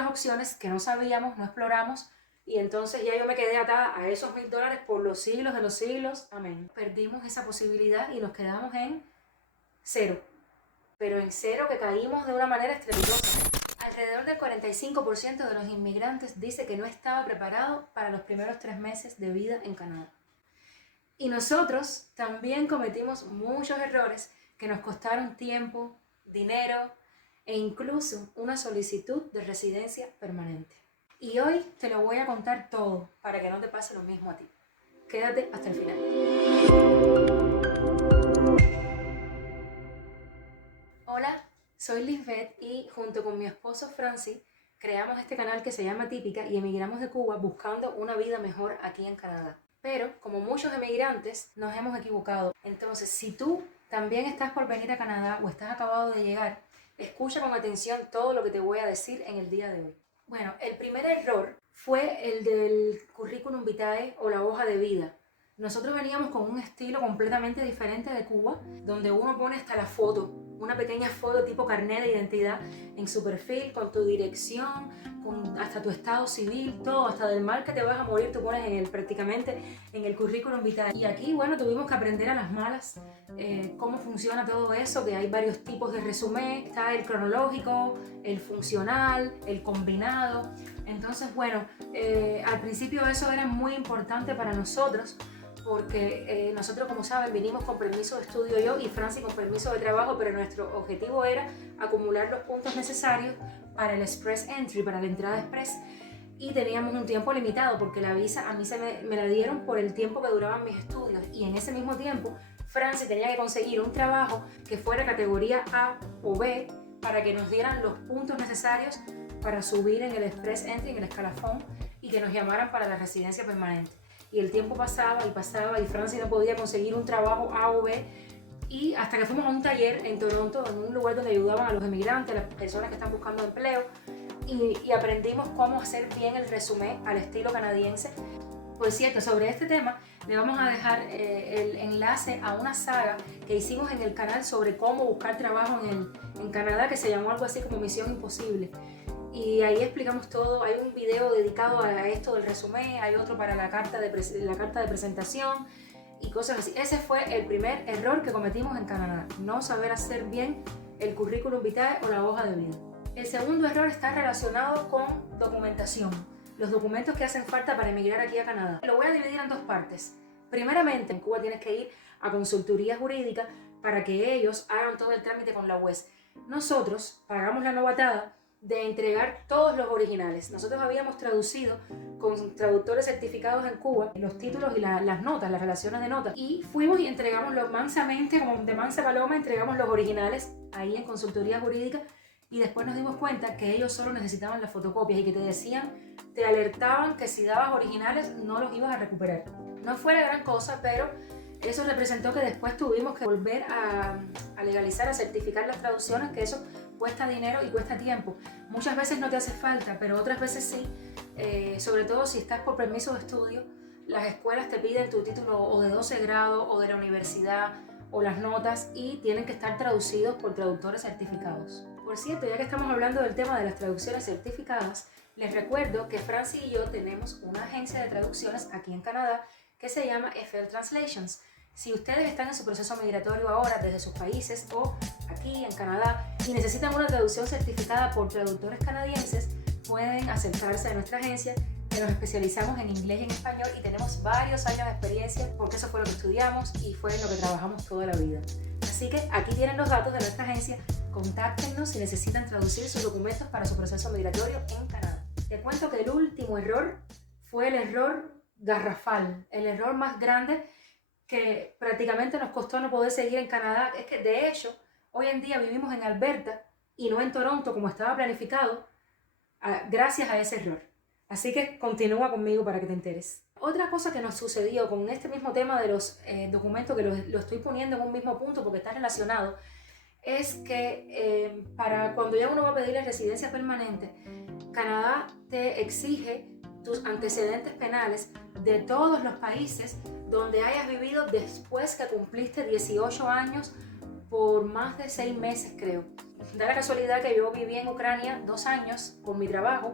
otras opciones que no sabíamos, no exploramos, y entonces ya yo me quedé atada a esos $1000 por los siglos de los siglos. Amén. Perdimos esa posibilidad y nos quedamos en cero, pero en cero que caímos de una manera estrepitosa. Alrededor del 45% de los inmigrantes dice que no estaba preparado para los primeros 3 meses de vida en Canadá. Y nosotros también cometimos muchos errores que nos costaron tiempo, dinero e incluso una solicitud de residencia permanente. Y hoy te lo voy a contar todo para que no te pase lo mismo a ti. Quédate hasta el final. Hola, soy Lisbeth y junto con mi esposo Francis creamos este canal que se llama Típica y emigramos de Cuba buscando una vida mejor aquí en Canadá. Pero, como muchos emigrantes, nos hemos equivocado. Entonces, si tú también estás por venir a Canadá o estás acabado de llegar, escucha con atención todo lo que te voy a decir en el día de hoy. Bueno, el primer error fue el del currículum vitae o la hoja de vida. Nosotros veníamos con un estilo completamente diferente de Cuba, donde uno pone hasta la foto, una pequeña foto tipo carnet de identidad en su perfil, con tu dirección, con hasta tu estado civil, todo, hasta del mal que te vas a morir, tú pones prácticamente en el currículum vitae. Y aquí, bueno, tuvimos que aprender a las malas cómo funciona todo eso, que hay varios tipos de resumen, está el cronológico, el funcional, el combinado. Entonces, bueno, al principio eso era muy importante para nosotros, porque nosotros, como saben, vinimos con permiso de estudio yo y Francis con permiso de trabajo, pero nuestro objetivo era acumular los puntos necesarios para el Express Entry, para la entrada Express, y teníamos un tiempo limitado porque la visa a mí me la dieron por el tiempo que duraban mis estudios, y en ese mismo tiempo Francis tenía que conseguir un trabajo que fuera categoría A o B para que nos dieran los puntos necesarios para subir en el Express Entry, en el escalafón, y que nos llamaran para la residencia permanente. Y el tiempo pasaba y Francis no podía conseguir un trabajo A o B, y hasta que fuimos a un taller en Toronto, en un lugar donde ayudaban a los emigrantes, a las personas que están buscando empleo, y aprendimos cómo hacer bien el resumen al estilo canadiense. Por cierto, sobre este tema le vamos a dejar el enlace a una saga que hicimos en el canal sobre cómo buscar trabajo en Canadá, que se llamó algo así como Misión Imposible. Y ahí explicamos todo. Hay un video dedicado a esto del resumen, hay otro para la carta de presentación y cosas así. Ese fue el primer error que cometimos en Canadá, no saber hacer bien el currículum vitae o la hoja de vida. El segundo error está relacionado con documentación, los documentos que hacen falta para emigrar aquí a Canadá. Lo voy a dividir en dos partes. Primeramente, en Cuba tienes que ir a consultoría jurídica para que ellos hagan todo el trámite con la UES. Nosotros pagamos la novatada de entregar todos los originales. Nosotros habíamos traducido con traductores certificados en Cuba los títulos y las notas, las relaciones de notas, y fuimos y entregamos mansamente, como de mansa paloma, entregamos los originales ahí en consultoría jurídica, y después nos dimos cuenta que ellos solo necesitaban las fotocopias y que te decían, te alertaban que si dabas originales no los ibas a recuperar. No fue la gran cosa, pero eso representó que después tuvimos que volver a legalizar, a certificar las traducciones, que eso cuesta dinero y cuesta tiempo. Muchas veces no te hace falta, pero otras veces sí, sobre todo si estás por permiso de estudio. Las escuelas te piden tu título o de 12 grado o de la universidad o las notas, y tienen que estar traducidos por traductores certificados. Por cierto, ya que estamos hablando del tema de las traducciones certificadas, les recuerdo que Francis y yo tenemos una agencia de traducciones aquí en Canadá que se llama FL Translations. Si ustedes están en su proceso migratorio ahora desde sus países o aquí en Canadá y necesitan una traducción certificada por traductores canadienses, pueden acercarse a nuestra agencia, que nos especializamos en inglés y en español y tenemos varios años de experiencia, porque eso fue lo que estudiamos y fue en lo que trabajamos toda la vida. Así que aquí tienen los datos de nuestra agencia. Contáctenos si necesitan traducir sus documentos para su proceso migratorio en Canadá. Te cuento que el último error fue el error garrafal, el error más grande que prácticamente nos costó no poder seguir en Canadá. Es que de hecho hoy en día vivimos en Alberta y no en Toronto como estaba planificado, gracias a ese error. Así que continúa conmigo para que te enteres. Otra cosa que nos sucedió con este mismo tema de los documentos, que lo estoy poniendo en un mismo punto porque está relacionado, es que para cuando ya uno va a pedir la residencia permanente, Canadá te exige tus antecedentes penales de todos los países donde hayas vivido después que cumpliste 18 años por más de 6 meses, creo. Da la casualidad que yo viví en Ucrania 2 años por mi trabajo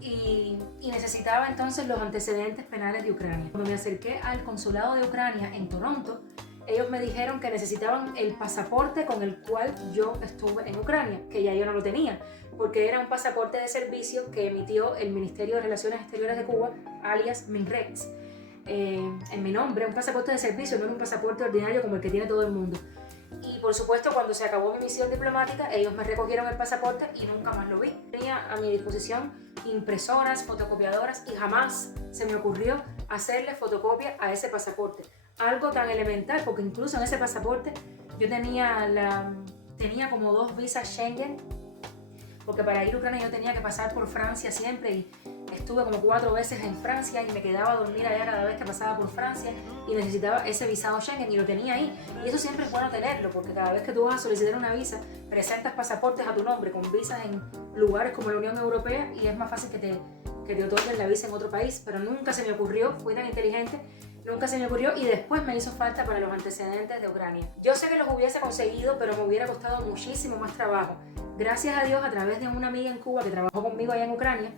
y necesitaba entonces los antecedentes penales de Ucrania. Cuando me acerqué al consulado de Ucrania en Toronto, ellos me dijeron que necesitaban el pasaporte con el cual yo estuve en Ucrania, que ya yo no lo tenía, porque era un pasaporte de servicio que emitió el Ministerio de Relaciones Exteriores de Cuba, alias MINREX, en mi nombre, un pasaporte de servicio, no era un pasaporte ordinario como el que tiene todo el mundo. Y por supuesto, cuando se acabó mi misión diplomática, ellos me recogieron el pasaporte y nunca más lo vi. Tenía a mi disposición impresoras, fotocopiadoras y jamás se me ocurrió hacerle fotocopia a ese pasaporte. Algo tan elemental, porque incluso en ese pasaporte yo tenía como 2 visas Schengen, porque para ir a Ucrania yo tenía que pasar por Francia siempre y estuve como 4 veces en Francia y me quedaba a dormir allá cada vez que pasaba por Francia y necesitaba ese visado Schengen y lo tenía ahí. Y eso siempre es bueno tenerlo, porque cada vez que tú vas a solicitar una visa, presentas pasaportes a tu nombre con visas en lugares como la Unión Europea y es más fácil que te otorguen la visa en otro país. Pero nunca se me ocurrió, fui tan inteligente, nunca se me ocurrió y después me hizo falta para los antecedentes de Ucrania. Yo sé que los hubiese conseguido, pero me hubiera costado muchísimo más trabajo. Gracias a Dios, a través de una amiga en Cuba que trabajó conmigo allá en Ucrania,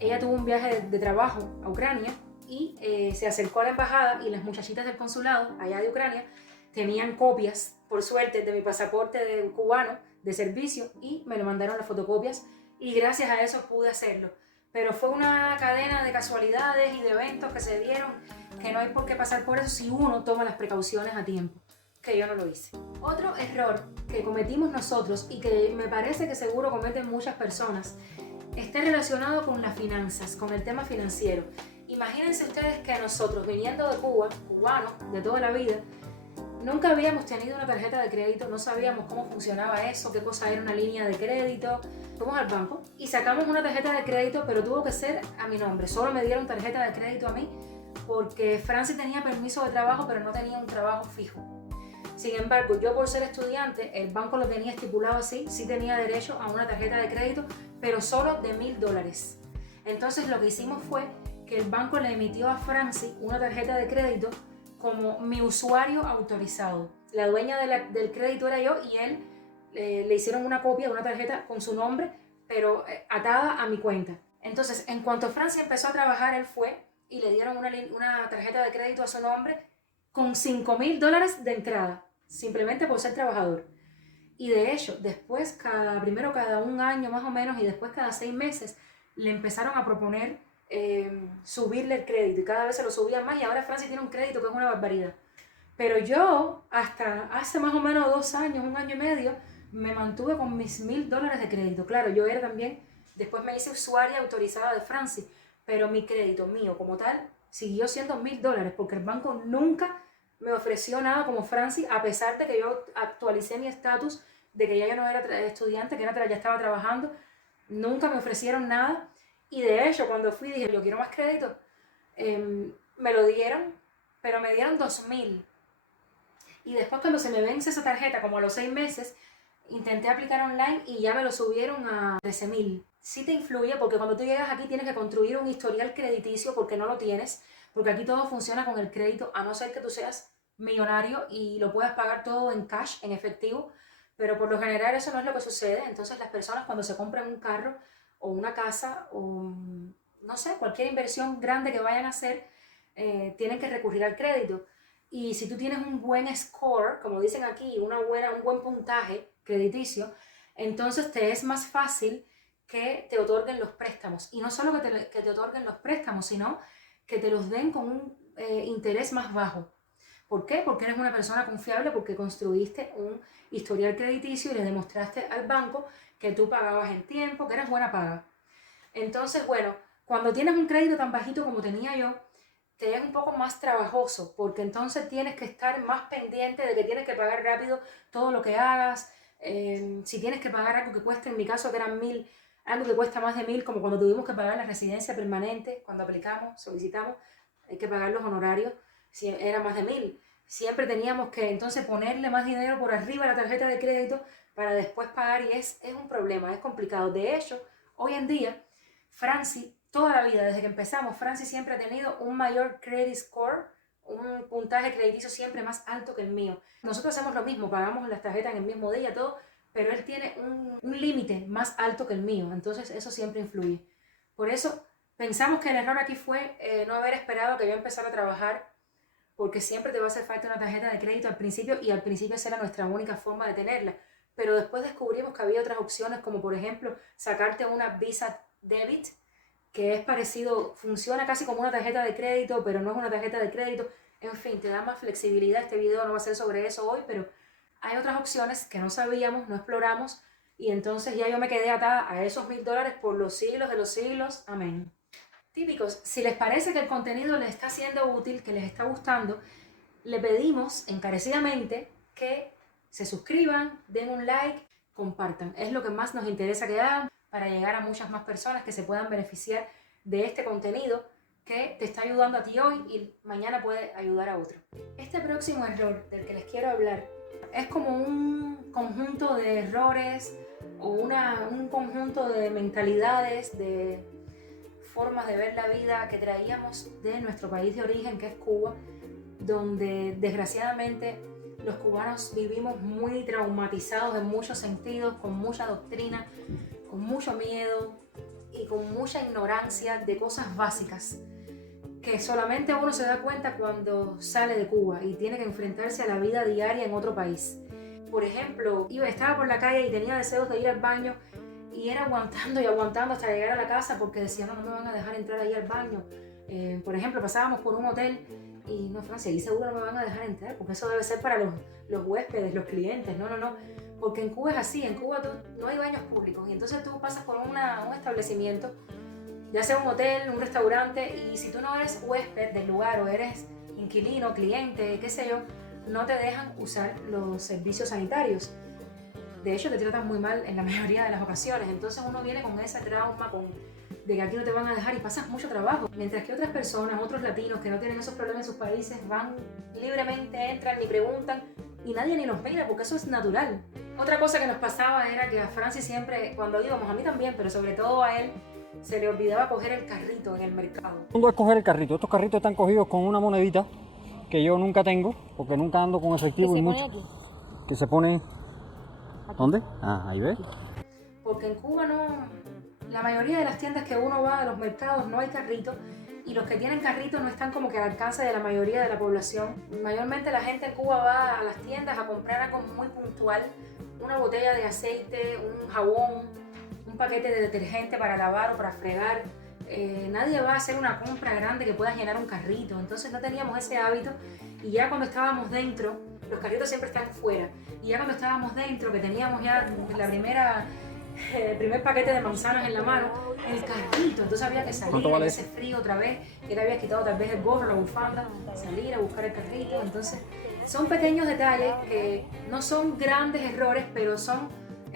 ella tuvo un viaje de trabajo a Ucrania y se acercó a la embajada y las muchachitas del consulado allá de Ucrania tenían copias, por suerte, de mi pasaporte cubano de servicio y me lo mandaron las fotocopias y gracias a eso pude hacerlo. Pero fue una cadena de casualidades y de eventos que se dieron que no hay por qué pasar por eso si uno toma las precauciones a tiempo, que yo no lo hice. Otro error que cometimos nosotros y que me parece que seguro cometen muchas personas está relacionado con las finanzas, con el tema financiero. Imagínense ustedes que nosotros, viniendo de Cuba, cubanos de toda la vida, nunca habíamos tenido una tarjeta de crédito, no sabíamos cómo funcionaba eso, qué cosa era una línea de crédito. Fuimos al banco y sacamos una tarjeta de crédito, pero tuvo que ser a mi nombre. Solo me dieron tarjeta de crédito a mí porque Francis tenía permiso de trabajo, pero no tenía un trabajo fijo. Sin embargo, yo por ser estudiante, el banco lo tenía estipulado así, sí tenía derecho a una tarjeta de crédito, pero solo de $1000. Entonces lo que hicimos fue que el banco le emitió a Francis una tarjeta de crédito como mi usuario autorizado. La dueña del crédito era yo y él le hicieron una copia de una tarjeta con su nombre, pero atada a mi cuenta. Entonces, en cuanto Francis empezó a trabajar, él fue y le dieron una tarjeta de crédito a su nombre con $5000 de entrada, simplemente por ser trabajador. Y de hecho, después, primero cada 1 año más o menos y después cada 6 meses, le empezaron a proponer subirle el crédito y cada vez se lo subían más y ahora Francis tiene un crédito que es una barbaridad. Pero yo, hasta hace más o menos 2 años, 1 año y medio, me mantuve con mis $1000 de crédito. Claro, yo era también, después me hice usuaria autorizada de Francis, pero mi crédito mío como tal siguió siendo $1000 porque el banco nunca me ofreció nada como Francis, a pesar de que yo actualicé mi estatus de que ya yo no era estudiante, que ya estaba trabajando. Nunca me ofrecieron nada y de hecho cuando fui dije yo quiero más crédito, me lo dieron, pero me dieron 2000 y después cuando se me vence esa tarjeta como a los 6 meses intenté aplicar online y ya me lo subieron a 13000. Sí te influye porque cuando tú llegas aquí tienes que construir un historial crediticio porque no lo tienes, porque aquí todo funciona con el crédito, a no ser que tú seas millonario y lo puedas pagar todo en cash, en efectivo, pero por lo general eso no es lo que sucede. Entonces las personas cuando se compran un carro o una casa o no sé, cualquier inversión grande que vayan a hacer, tienen que recurrir al crédito. Y si tú tienes un buen score, como dicen aquí, un buen puntaje crediticio, entonces te es más fácil que te otorguen los préstamos. Y no solo que te otorguen los préstamos, sino que te los den con un interés más bajo. ¿Por qué? Porque eres una persona confiable, porque construiste un historial crediticio y le demostraste al banco que tú pagabas en tiempo, que eras buena paga. Entonces, bueno, cuando tienes un crédito tan bajito como tenía yo, te es un poco más trabajoso, porque entonces tienes que estar más pendiente de que tienes que pagar rápido todo lo que hagas. Si tienes que pagar algo que cueste, en mi caso que eran 1000, algo que cuesta más de 1000, como cuando tuvimos que pagar la residencia permanente, cuando aplicamos, solicitamos, hay que pagar los honorarios, si era más de 1000. Siempre teníamos que entonces ponerle más dinero por arriba a la tarjeta de crédito para después pagar y es un problema, es complicado. De hecho, hoy en día, Francis, toda la vida, desde que empezamos, Francis siempre ha tenido un mayor credit score un puntaje crediticio siempre más alto que el mío. Nosotros hacemos lo mismo, pagamos las tarjetas en el mismo día, todo, pero él tiene un límite más alto que el mío, entonces eso siempre influye. Por eso pensamos que el error aquí fue no haber esperado que yo empezara a trabajar, porque siempre te va a hacer falta una tarjeta de crédito al principio, y al principio esa era nuestra única forma de tenerla. Pero después descubrimos que había otras opciones, como por ejemplo sacarte una Visa Debit, que es parecido, funciona casi como una tarjeta de crédito, pero no es una tarjeta de crédito. En fin, te da más flexibilidad. Este video no va a ser sobre eso hoy, pero hay otras opciones que no sabíamos, no exploramos, y entonces ya yo me quedé atada a esos $1000 por los siglos de los siglos. Amén. Típicos, si les parece que el contenido les está siendo útil, que les está gustando, le pedimos encarecidamente que se suscriban, den un like, compartan. Es lo que más nos interesa que hagan para llegar a muchas más personas que se puedan beneficiar de este contenido que te está ayudando a ti hoy y mañana puede ayudar a otro. Este próximo error del que les quiero hablar es como un conjunto de errores o un conjunto de mentalidades, de formas de ver la vida que traíamos de nuestro país de origen, que es Cuba, donde desgraciadamente los cubanos vivimos muy traumatizados en muchos sentidos, con mucha doctrina, con mucho miedo y con mucha ignorancia de cosas básicas que solamente uno se da cuenta cuando sale de Cuba y tiene que enfrentarse a la vida diaria en otro país. Por ejemplo, estaba por la calle y tenía deseos de ir al baño y era aguantando y aguantando hasta llegar a la casa porque decía, no me van a dejar entrar ahí al baño. Por ejemplo, pasábamos por un hotel y no, Francia, ahí seguro no me van a dejar entrar porque eso debe ser para los huéspedes, los clientes. No, porque en Cuba es así, en Cuba no hay baños públicos y entonces tú pasas por un establecimiento, ya sea un hotel, un restaurante, y si tú no eres huésped del lugar o eres inquilino, cliente, qué sé yo, no te dejan usar los servicios sanitarios. De hecho, te tratan muy mal en la mayoría de las ocasiones. Entonces uno viene con ese trauma de que aquí no te van a dejar y pasas mucho trabajo. Mientras que otras personas, otros latinos que no tienen esos problemas en sus países, van libremente, entran, ni preguntan y nadie ni los mira porque eso es natural. Otra cosa que nos pasaba era que a Francis siempre, cuando íbamos, a mí también, pero sobre todo a él, se le olvidaba coger el carrito en el mercado. ¿Dónde es coger el carrito? Estos carritos están cogidos con una monedita que yo nunca tengo, porque nunca ando con efectivo y mucho. Aquí. Que se pone... Aquí. ¿Dónde? Ah, ahí ves. Porque en Cuba la mayoría de las tiendas que uno va, a los mercados, no hay carrito, y los que tienen carrito no están como que al alcance de la mayoría de la población. Mayormente la gente en Cuba va a las tiendas a comprar algo muy puntual, una botella de aceite, un jabón, un paquete de detergente para lavar o para fregar. Nadie va a hacer una compra grande que pueda llenar un carrito, entonces no teníamos ese hábito, y ya cuando estábamos dentro, los carritos siempre están fuera, y ya cuando estábamos dentro, que teníamos ya el primer paquete de manzanas en la mano, el carrito, entonces había que salir en ese frío otra vez, que le había quitado tal vez el gorro, la bufanda, salir a buscar el carrito. Entonces son pequeños detalles que no son grandes errores, pero es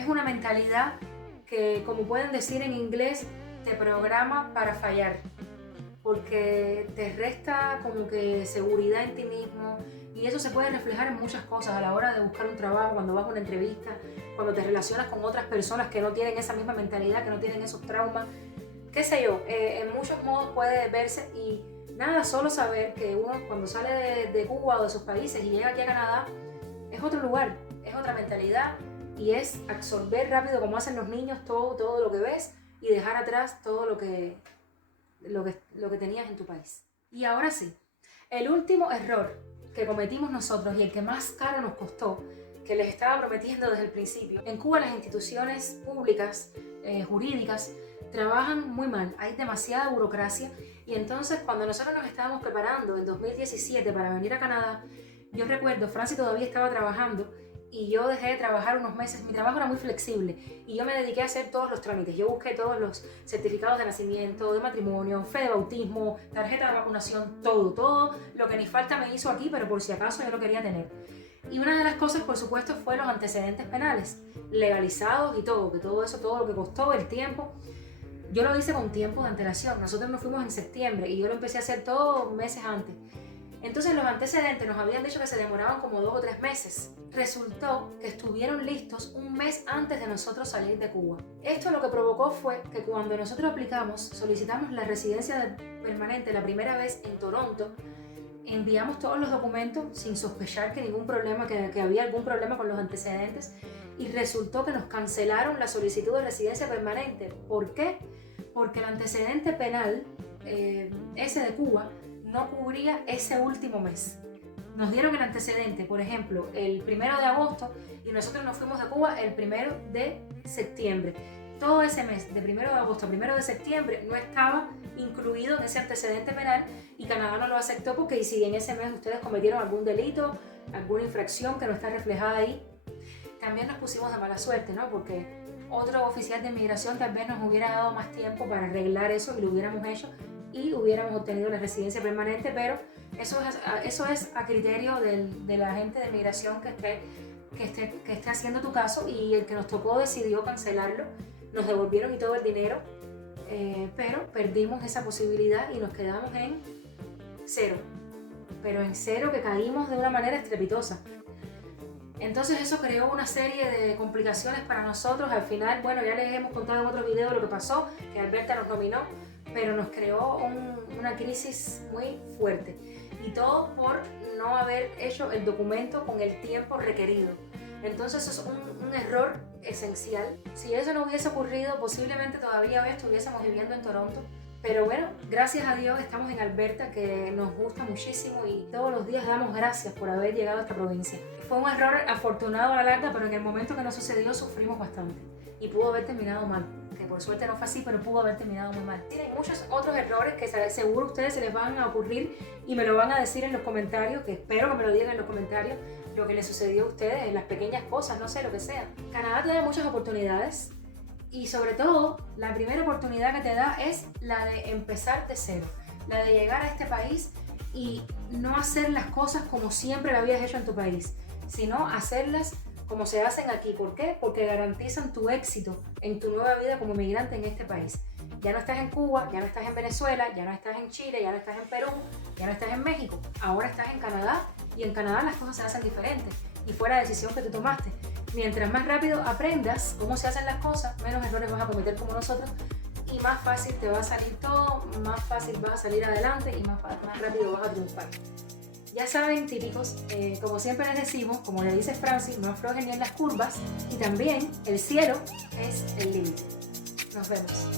una mentalidad que, como pueden decir en inglés, te programa para fallar, porque te resta como que seguridad en ti mismo, y eso se puede reflejar en muchas cosas a la hora de buscar un trabajo, cuando vas a una entrevista, cuando te relacionas con otras personas que no tienen esa misma mentalidad, que no tienen esos traumas, qué sé yo, en muchos modos puede verse. Y nada, solo saber que uno cuando sale de Cuba o de sus países y llega aquí a Canadá, es otro lugar, es otra mentalidad, y es absorber rápido, como hacen los niños, todo lo que ves, y dejar atrás todo lo que tenías en tu país. Y ahora sí, el último error que cometimos nosotros y el que más caro nos costó, que les estaba prometiendo desde el principio. En Cuba las instituciones públicas, jurídicas, trabajan muy mal, hay demasiada burocracia, y entonces cuando nosotros nos estábamos preparando en 2017 para venir a Canadá, yo recuerdo, Franci todavía estaba trabajando y yo dejé de trabajar unos meses. Mi trabajo era muy flexible y yo me dediqué a hacer todos los trámites. Yo busqué todos los certificados de nacimiento, de matrimonio, fe de bautismo, tarjeta de vacunación, todo lo que ni falta me hizo aquí, pero por si acaso yo lo quería tener. Y una de las cosas, por supuesto, fue los antecedentes penales, legalizados y todo lo que costó, el tiempo. Yo lo hice con tiempo de antelación. Nosotros nos fuimos en septiembre y yo lo empecé a hacer todos meses antes. Entonces los antecedentes nos habían dicho que se demoraban como 2 o 3 meses. Resultó que estuvieron listos un mes antes de nosotros salir de Cuba. Esto lo que provocó fue que cuando nosotros solicitamos la residencia permanente la primera vez en Toronto, enviamos todos los documentos sin sospechar que había algún problema con los antecedentes, y resultó que nos cancelaron la solicitud de residencia permanente. ¿Por qué? Porque el antecedente penal, ese de Cuba, no cubría ese último mes. Nos dieron el antecedente, por ejemplo, el 1 de agosto y nosotros nos fuimos de Cuba el 1 de septiembre. Todo ese mes, de 1 de agosto a 1 de septiembre, no estaba incluido en ese antecedente penal y Canadá no lo aceptó porque si en ese mes ustedes cometieron algún delito, alguna infracción que no está reflejada ahí. También nos pusimos de mala suerte, ¿no? Porque otro oficial de inmigración tal vez nos hubiera dado más tiempo para arreglar eso y lo hubiéramos hecho y hubiéramos obtenido la residencia permanente, pero eso es a criterio de la agente de inmigración que esté haciendo tu caso, y el que nos tocó decidió cancelarlo. Nos devolvieron y todo el dinero, pero perdimos esa posibilidad y nos quedamos en cero, pero en cero, que caímos de una manera estrepitosa. Entonces eso creó una serie de complicaciones para nosotros. Al final, bueno, ya les hemos contado en otros videos lo que pasó, que Alberta nos nominó, pero nos creó una crisis muy fuerte. Y todo por no haber hecho el documento con el tiempo requerido. Entonces eso es un error esencial. Si eso no hubiese ocurrido, posiblemente todavía estuviésemos viviendo en Toronto. Pero bueno, gracias a Dios estamos en Alberta, que nos gusta muchísimo, y todos los días damos gracias por haber llegado a esta provincia. Fue un error afortunado a la larga, pero en el momento que nos sucedió sufrimos bastante. Y pudo haber terminado mal, que por suerte no fue así, pero pudo haber terminado muy mal. Tienen muchos otros errores que seguro a ustedes se les van a ocurrir y me lo van a decir en los comentarios, que espero que me lo digan en los comentarios, lo que les sucedió a ustedes, en las pequeñas cosas, no sé, lo que sea. Canadá te da muchas oportunidades. Y sobre todo, la primera oportunidad que te da es la de empezar de cero, la de llegar a este país y no hacer las cosas como siempre lo habías hecho en tu país, sino hacerlas como se hacen aquí. ¿Por qué? Porque garantizan tu éxito en tu nueva vida como migrante en este país. Ya no estás en Cuba, ya no estás en Venezuela, ya no estás en Chile, ya no estás en Perú, ya no estás en México. Ahora estás en Canadá, y en Canadá las cosas se hacen diferentes y fue la decisión que tú tomaste. Mientras más rápido aprendas cómo se hacen las cosas, menos errores vas a cometer como nosotros, y más fácil te va a salir todo, más fácil vas a salir adelante y más rápido vas a triunfar. Ya saben, típicos, como siempre les decimos, como le dice Francis, no aflojen ni en las curvas, y también el cielo es el límite. Nos vemos.